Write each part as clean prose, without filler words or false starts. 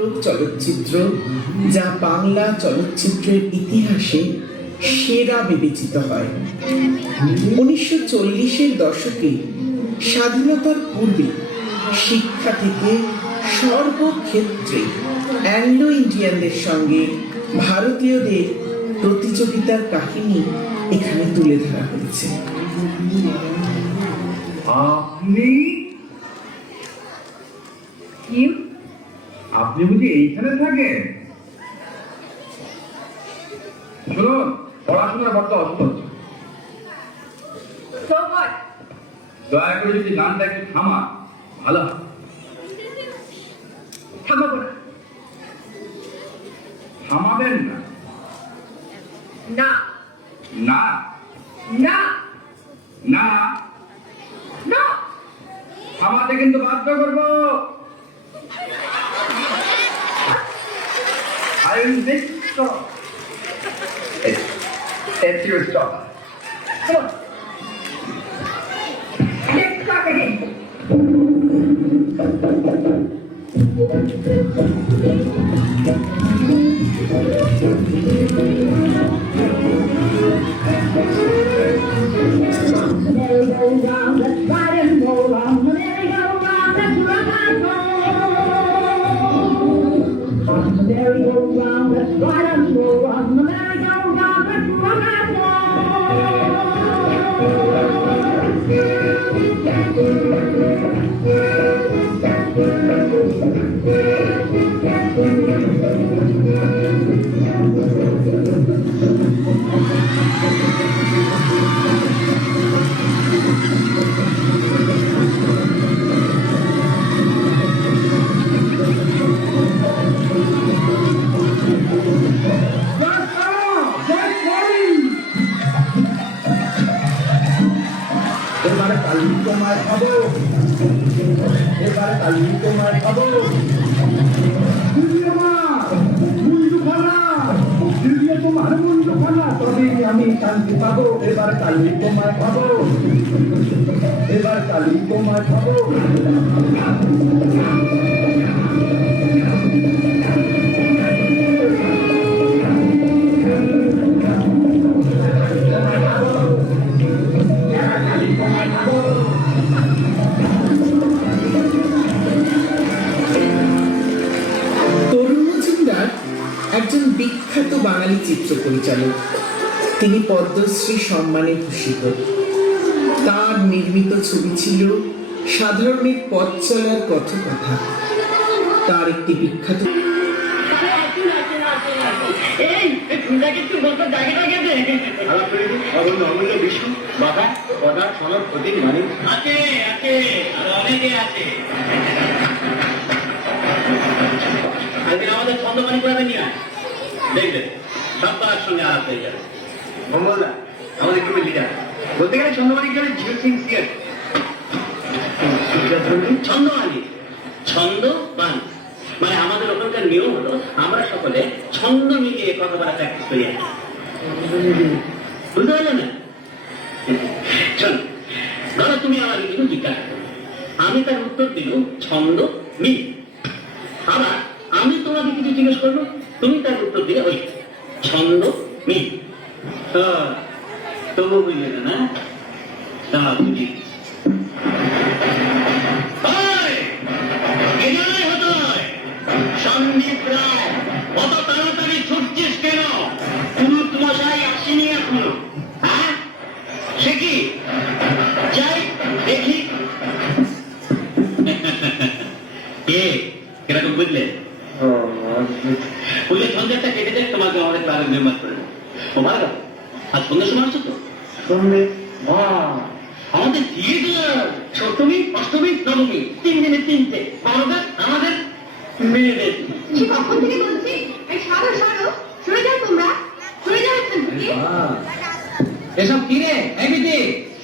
নাটক চলচ্চিত্র যা বাংলা চলচ্চিত্রের ইতিহাসে সেরা বিবেচিত হয়। 1940-এর দশকে স্বাধীনতার পূর্বে শিক্ষা থেকে সর্বক্ষেত্রে অ্যাংলো ইন্ডিয়ানদের সঙ্গে ভারতীয়দের প্রতিযোগিতার কাহিনী এখানে তুলে ধরা হয়েছে। আপনি বুঝি এইখানে থাকেন? শুনুন, পড়াশোনার বড্ড অসুস্থ হচ্ছে। দয়া করে যদি গানটা একটু থামা ভালো হয়। থামাবেন না? না না না না না, থামাতে কিন্তু বাধ্য করবো। I will make you stop. If you stop. Come on. let's start again. Merry-go-round, let's ride and roll on the merry-go-round, let's rock and roll. On the merry-go-round, let's ride and roll on the merry-go-round, let's rock and এবারে কালি তোমার খাবো, এবারে কালি তোমার খাবো। তোমার মুন্ডু খানা, তবে আমি শান্তি পাবো। এবার কালি তোমার খাবো, এবার কালি তোমার খাবো। তরুণ মজুমদার একজন বিখ্যাত বাঙালি চিত্র পরিচালক। তিনি পদ্মশ্রী সম্মানে ভূষিত। তার নির্মিত ছবি ছিল সাধারণের পথ চলার কথকথা। তার একটি বিখ্যাত অমূল্য বিষ্ণু বাধা কথা সনদ প্রতীক মানে আছে আছে অনেকে আছে। আজকে আমাদের ছন্দমানি করে নিয়ে দেখবেন সব তার সঙ্গে আলাপ হয়ে যাবে। মঙ্গলদা আমাদের খুবই লিডার বলতে গেলে ছন্দমানি গেলে জিও সিং সিয়ার ছন্দমানি ছন্দ বান মানে আমাদের ওখানকার নিয়ম হলো আমরা সকলে ছন্দ মিলিয়ে কথা বলা প্র্যাকটিস করি। বুঝতে পারলে না? চল ধরো তুমি আমার কিছু জিজ্ঞাসা করো, আমি তার উত্তর দিল ছন্দ মিল। আবার আমি তোমাকে কিছু জিজ্ঞেস করবো, তুমি তার উত্তর দিলে ওই ছন্দ মিল। তবু বুঝলে না? না বুঝি সন্দীপ রায় অত তাড়াতাড়ি ছুটছিস কেন? পুরুষ মশাই আসেনি এখনো? হ্যাঁ সে কি যাই দেখি। কিরকম বুঝলে? বুঝলে সন্ধ্যাটা কেটে দেখ, তোমাকে আমাদের ক্লাবের মেম্বার করে দেবো। ও ভালো আর সন্ধ্যার সময় আসছো তো? সন্ধ্যে আমাদের থিয়েটার সপ্তমী অষ্টমী নবমী 3 দিনে 3টে আমাদের মেয়েদের। সে কখন থেকে বলছি এই সারো সারো সরে যাও, তোমরা সরে যাও এখান থেকে। এসব কি রে? এমনিতে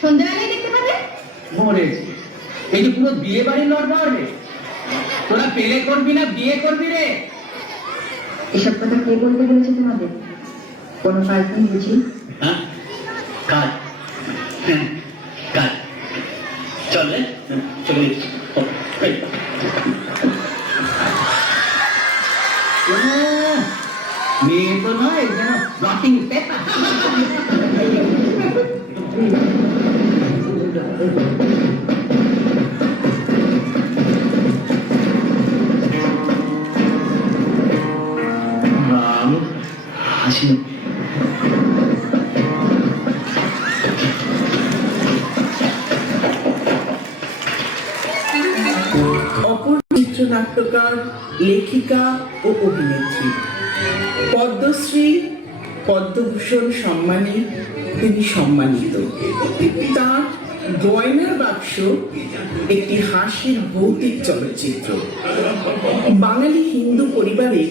সন্ধ্যাবেলায় দেখতে পাবে মরেছি। এই যে পুরো বিয়ে বাড়ির লড়বার রে, তোরা পেলে করবি না বিয়ে করবি রে? এসব কথা কে বলতে বলেছে তোমাদের? কোনো কাজ নেই বুঝি? হ্যাঁ কাজ, কাজ চলে চলে মেয়ে তো নয় যেন রটিং পেপার। হাসি অপর চিত্রনাট্যকার, লেখিকা ও অভিনেত্রী। পদ্মশ্রী, পদ্মভূষণ সম্মানে তিনি সম্মানিত। তার গয়নার বাক্স একটি হাসির ভৌতিক চলচ্চিত্র। বাঙালি হিন্দু পরিবারের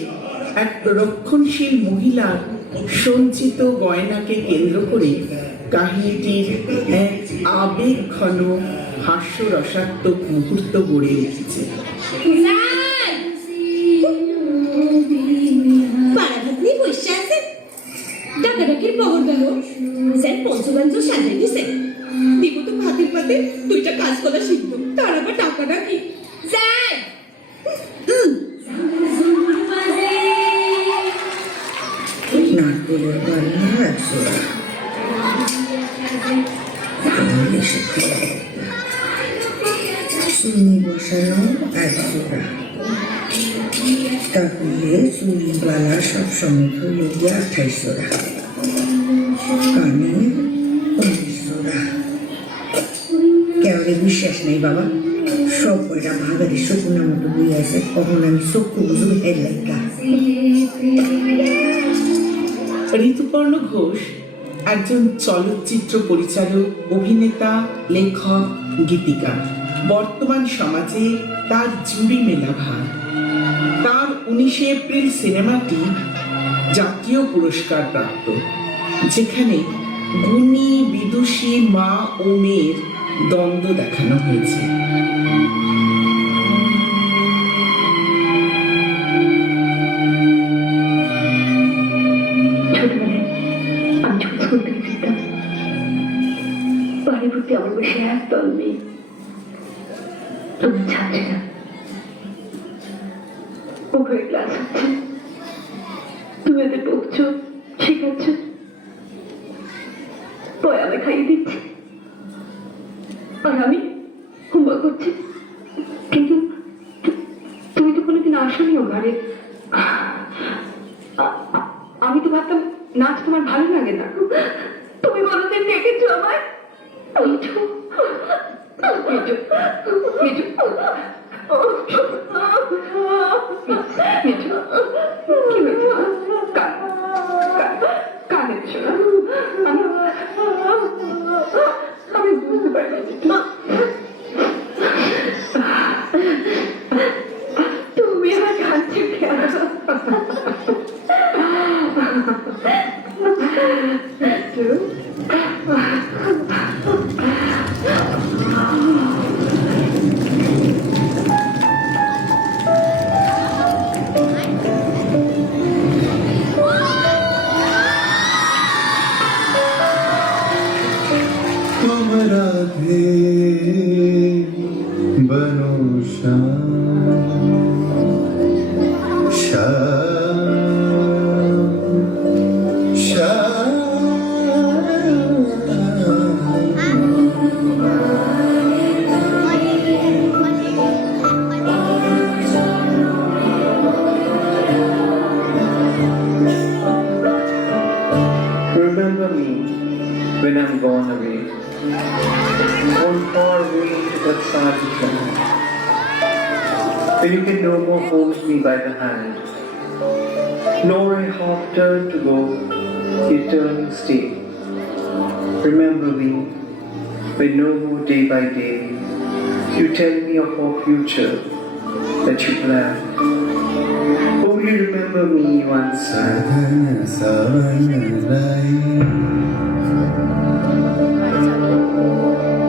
এক রক্ষণশীল মহিলার সঞ্চিত গয়নাকে কেন্দ্র করে কাহিনীটির এক আবেগ ঘন হাস্যরসাত্মক মুহূর্ত গড়ে উঠেছে। পাড়াভাগ্নি বসে আছে ডাকাডাকির পহর গেল স্যার পঞ্চগঞ্জ সাজিয়ে দিছে দিব তো ভাতের পাতে দুইটা কাঁচকলা শিখব তার আবার ডাকাডাকি স্যার নারকেলের বাড়ি আছে চিনি বসানো এক জোড়া তাহলে চুরিবালা সবসময় হইল 28 জোড়া কানে 19 জোড়া কেউরে বিশ্বাস নেই বাবা সব কয়টা ভাগারে শকুনের মতো বই আছে কখন আমি চক্ষু বুঝবো এর লাইকা ঋতুপর্ণ ঘোষ একজন চলচ্চিত্র পরিচালক, অভিনেতা, লেখক, গীতিকার। বর্তমান সমাজে তার জুড়ি মেলা ভার। তার 19 এপ্রিল সিনেমাটি জাতীয় পুরস্কার প্রাপ্ত, যেখানে গুণী বিদুষী মা ও মেয়ের দ্বন্দ্ব দেখানো হয়েছে। আমি যখন স্কুল থেকে ফিরতাম বাড়ি ভর্তি আমার বসে একদল মেয়ে তোমার ছাত্রীরা ওখানে ক্লাস হচ্ছে তুমি এদের বকছো শেখাচ্ছ পরে আমি খাইয়ে দিচ্ছি আর আমি হোমওয়ার্ক করছি কিন্তু তুমি তো কোনোদিন আসোনি ও ঘরে আমি তো ভাবতাম নাচ তোমার ভালো লাগে না তুমি কোনোদিন দেখেছো আমার মিঠু মিঠু মিঠু মিঠু কি হয়েছে কাঁদেছো আমি বুঝতে পারিনি তুমি আমার কাঁদছো কেন तुम राधे बनो Remember me when I'm gone away, on far away to that side of the land, when you can no more hold me by the hand, nor I half turn to go, eternal stay. Remember me when no more day by day you tell me of our future that you plan. Only remember me once.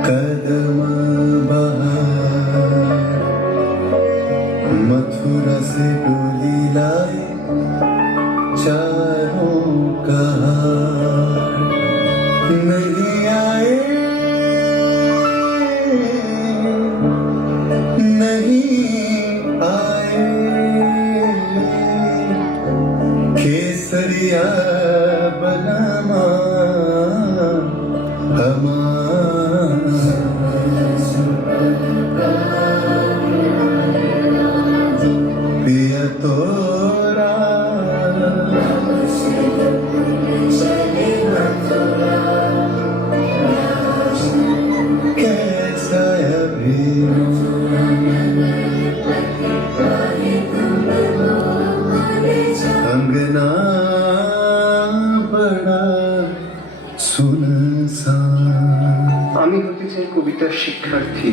कदम बहार मथुरा से डोली लाए चारों कहार नहीं आए नहीं आए दिया बलामा पिया तोरा कैसा अभी अंगना बड़ा सुनसान আমি হতে চাই কবিতার শিক্ষার্থী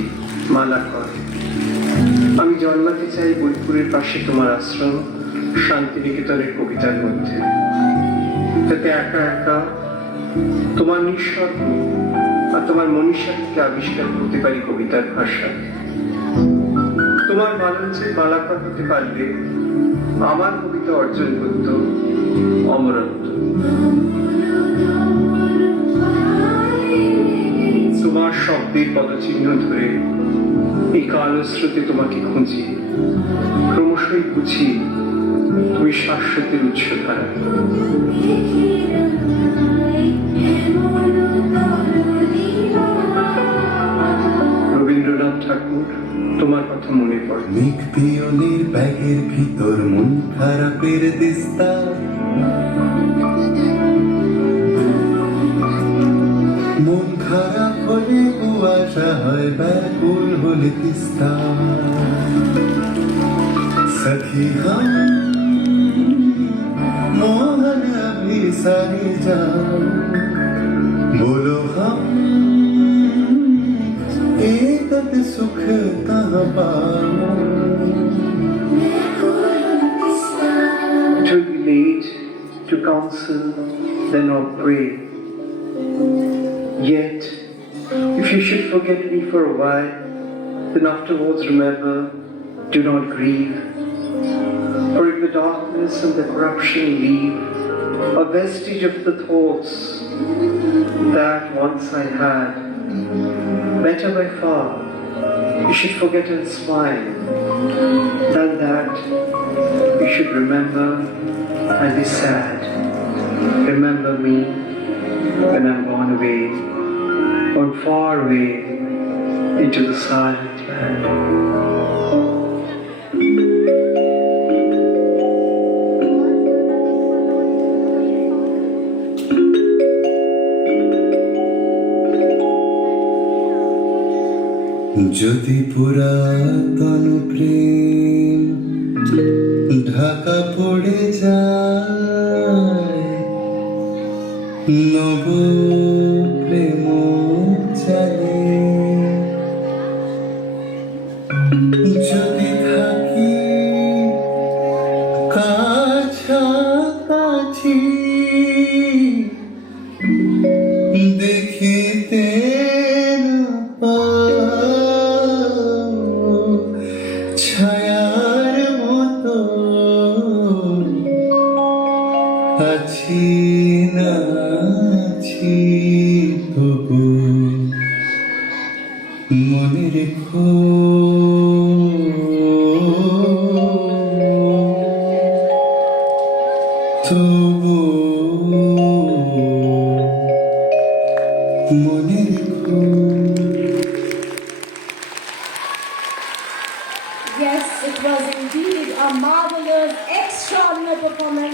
মালাকর। আমি জন্মাতে চাই বোলপুরের পাশে তোমার আশ্রম শান্তিনিকেতনের কবিতার মধ্যে, যাতে একা একা তোমার নিঃস্বার্থ আর তোমার মনীষাকে আবিষ্কার করতে পারি কবিতার ভাষা। তোমার বালঞ্চের মালাকর হতে পারলে আমার কবিতা অর্জন করত অমরত্ব। তোমার শব্দের পদচিহ্ন ধরে এই কালো স্রোতে তোমাকে খুঁজি, ক্রমশই বুঝি তুমি শাশ্বতের উৎসধারা। রবীন্দ্রনাথ ঠাকুর, তোমার কথা মনে পড়ে। মিক পিয়নের ব্যাগের ভিতর মন খারাপের দিস্তা, মন খারাপ হলে কুয়াশা হয়, ব্যাকুল হলে তিস্তা। सखी हम मोहन अभी सारे जाओ, बोलो हम एकत सुख कहाँ पाओ। It will be late to counsel, then or pray. Yet, if you should forget me for a while, then afterwards remember, do not grieve. For if the darkness and the corruption leave a vestige of the thoughts that once I had, better by far you should forget and smile, than that you should remember and be sad. Remember me when I'm gone away, or far away into the silent land. যদি পুরাতন প্রেম ঢাকা পড়ে যায়, নব প্রেম চালে যদি থাকি কাছাকাছি, দেখিতে ছায়ার মতো আছি না আছি, তবু মনে রেখো তবু মনে রেখো। Yes, it was indeed a marvelous, extraordinary performance